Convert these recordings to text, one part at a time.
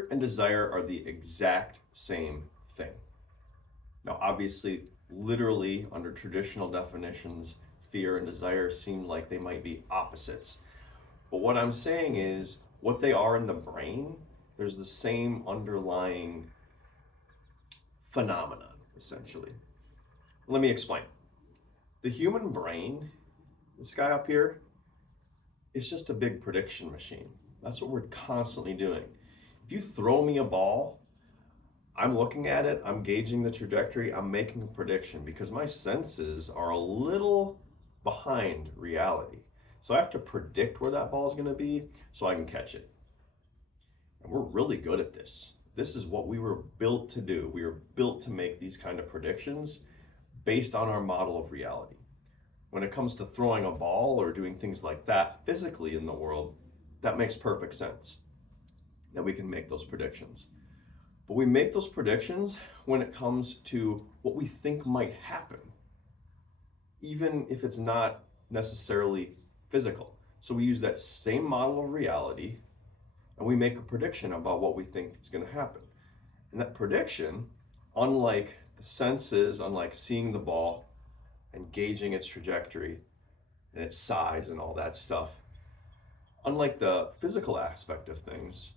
Fear and desire are the exact same thing. Now, obviously, literally, under traditional definitions, fear and desire seem like they might be opposites. But what I'm saying is, what they are in the brain, there's the same underlying phenomenon, essentially. Let me explain. The human brain, this guy up here, is just a big prediction machine. That's what we're constantly doing. If you throw me a ball, I'm looking at it, I'm gauging the trajectory, I'm making a prediction because my senses are a little behind reality. So I have to predict where that ball is going to be so I can catch it. And we're really good at this. This is what we were built to do. We were built to make these kind of predictions based on our model of reality. When it comes to throwing a ball or doing things like that physically in the world, that makes perfect sense that we can make those predictions. But we make those predictions when it comes to what we think might happen, even if it's not necessarily physical. So we use that same model of reality and we make a prediction about what we think is going to happen. And that prediction, unlike the senses, unlike seeing the ball and gauging its trajectory and its size and all that stuff, unlike the physical aspect of things,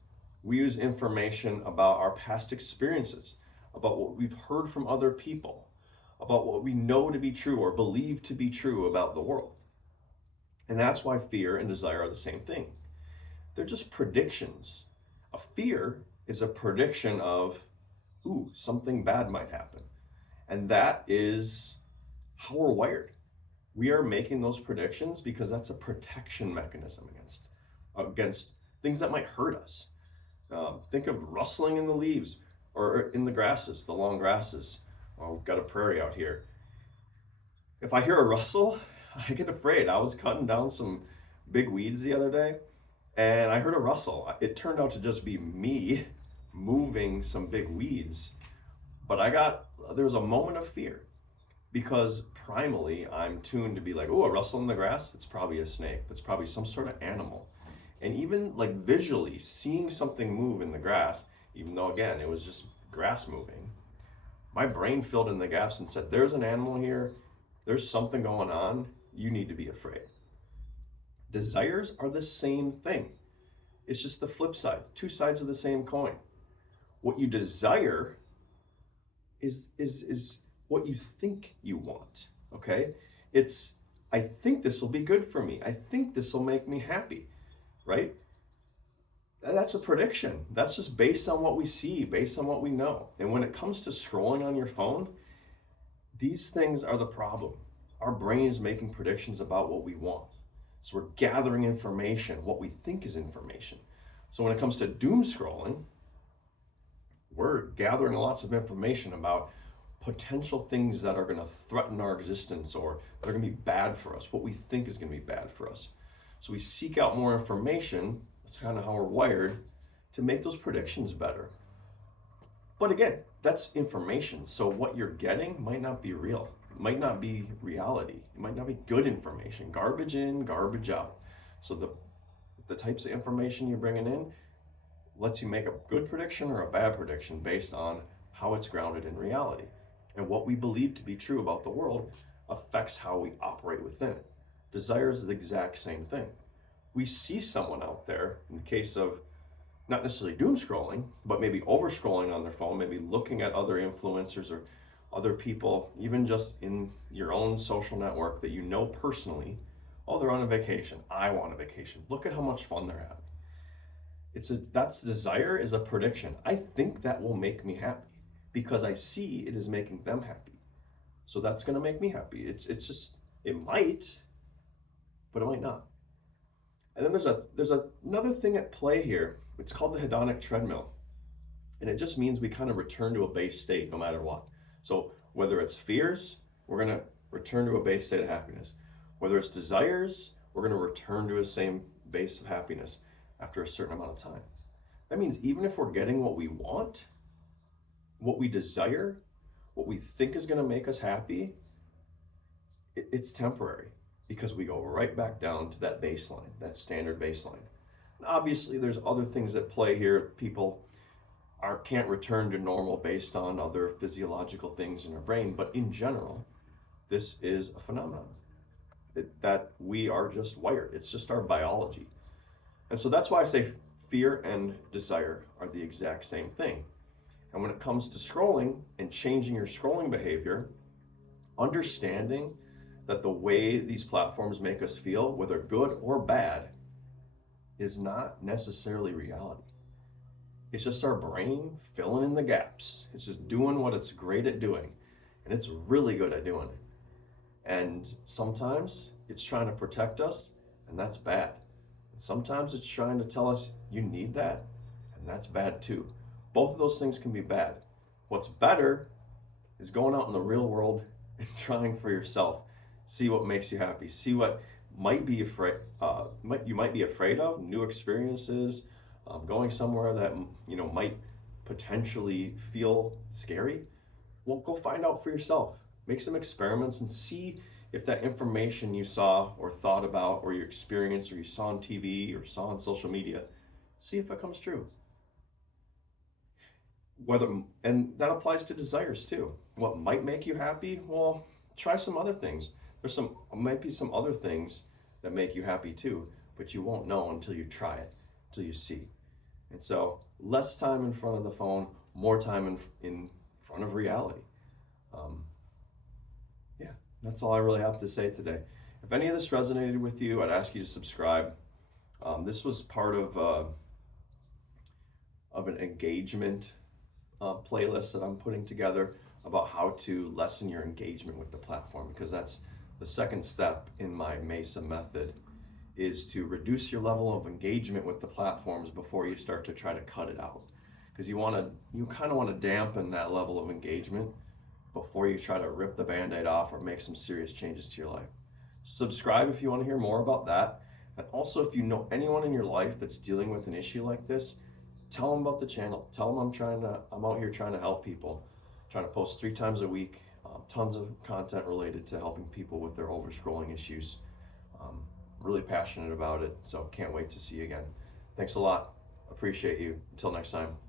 we use information about our past experiences, about what we've heard from other people, about what we know to be true or believe to be true about the world. And that's why fear and desire are the same thing. They're just predictions. A fear is a prediction of, ooh, something bad might happen. And that is how we're wired. We are making those predictions because that's a protection mechanism against things that might hurt us. Think of rustling in the leaves or in the grasses, the long grasses. Oh, we've got a prairie out here. If I hear a rustle, I get afraid. I was cutting down some big weeds the other day and I heard a rustle. It turned out to just be me moving some big weeds. But there was a moment of fear because primally I'm tuned to be like, oh, a rustle in the grass? It's probably a snake. That's probably some sort of animal. And even like visually seeing something move in the grass, even though again, it was just grass moving, my brain filled in the gaps and said, there's an animal here, there's something going on, you need to be afraid. Desires are the same thing. It's just the flip side, two sides of the same coin. What you desire is what you think you want, okay? It's, I think this will be good for me. I think this will make me happy. Right? That's a prediction. That's just based on what we see, based on what we know. And when it comes to scrolling on your phone, these things are the problem. Our brain is making predictions about what we want. So we're gathering information, what we think is information. So when it comes to doom scrolling, we're gathering lots of information about potential things that are going to threaten our existence or that are going to be bad for us, what we think is going to be bad for us. So we seek out more information, that's kind of how we're wired, to make those predictions better. But again, that's information. So what you're getting might not be real. It might not be reality. It might not be good information. Garbage in, garbage out. So the types of information you're bringing in lets you make a good prediction or a bad prediction based on how it's grounded in reality. And what we believe to be true about the world affects how we operate within it. Desires is the exact same thing. We see someone out there, in the case of not necessarily doom scrolling, but maybe over scrolling on their phone, maybe looking at other influencers or other people, even just in your own social network that you know personally, oh, they're on a vacation. I want a vacation. Look at how much fun they're having. That's desire is a prediction. I think that will make me happy because I see it is making them happy. So that's going to make me happy. It's just, it might, but it might not. And then there's another thing at play here. It's called the Hedonic Treadmill. And it just means we kind of return to a base state no matter what. So whether it's fears, we're going to return to a base state of happiness. Whether it's desires, we're going to return to a same base of happiness after a certain amount of time. That means even if we're getting what we want, what we desire, what we think is going to make us happy, it's temporary. Because we go right back down to that baseline, that standard baseline. And obviously, there's other things at play here. People can't return to normal based on other physiological things in our brain. But in general, this is a phenomenon that we are just wired. It's just our biology. And so that's why I say fear and desire are the exact same thing. And when it comes to scrolling and changing your scrolling behavior, understanding that the way these platforms make us feel, whether good or bad, is not necessarily reality. It's just our brain filling in the gaps. It's just doing what it's great at doing. And it's really good at doing it. And sometimes it's trying to protect us, and that's bad. And sometimes it's trying to tell us you need that, and that's bad too. Both of those things can be bad. What's better is going out in the real world and trying for yourself. See what makes you happy. See what might be you might be afraid of, new experiences, going somewhere that might potentially feel scary. Well, go find out for yourself. Make some experiments and see if that information you saw or thought about or you experienced or you saw on TV or saw on social media, see if it comes true. And that applies to desires too. What might make you happy? Well, try some other things. Might be some other things that make you happy too, but you won't know until you try it, until you see. And so less time in front of the phone, more time in front of reality. That's all I really have to say today. If any of this resonated with you, I'd ask you to subscribe. This was part of an engagement playlist that I'm putting together about how to lessen your engagement with the platform, because that's the second step in my MESA method, is to reduce your level of engagement with the platforms before you start to try to cut it out. Because you kind of want to dampen that level of engagement before you try to rip the Band-Aid off or make some serious changes to your life. Subscribe if you want to hear more about that. And also, if you know anyone in your life that's dealing with an issue like this, tell them about the channel. Tell them I'm out here trying to help people. Trying to post 3 times a week, tons of content related to helping people with their over-scrolling issues. Really passionate about it, so can't wait to see you again. Thanks a lot. Appreciate you. Until next time.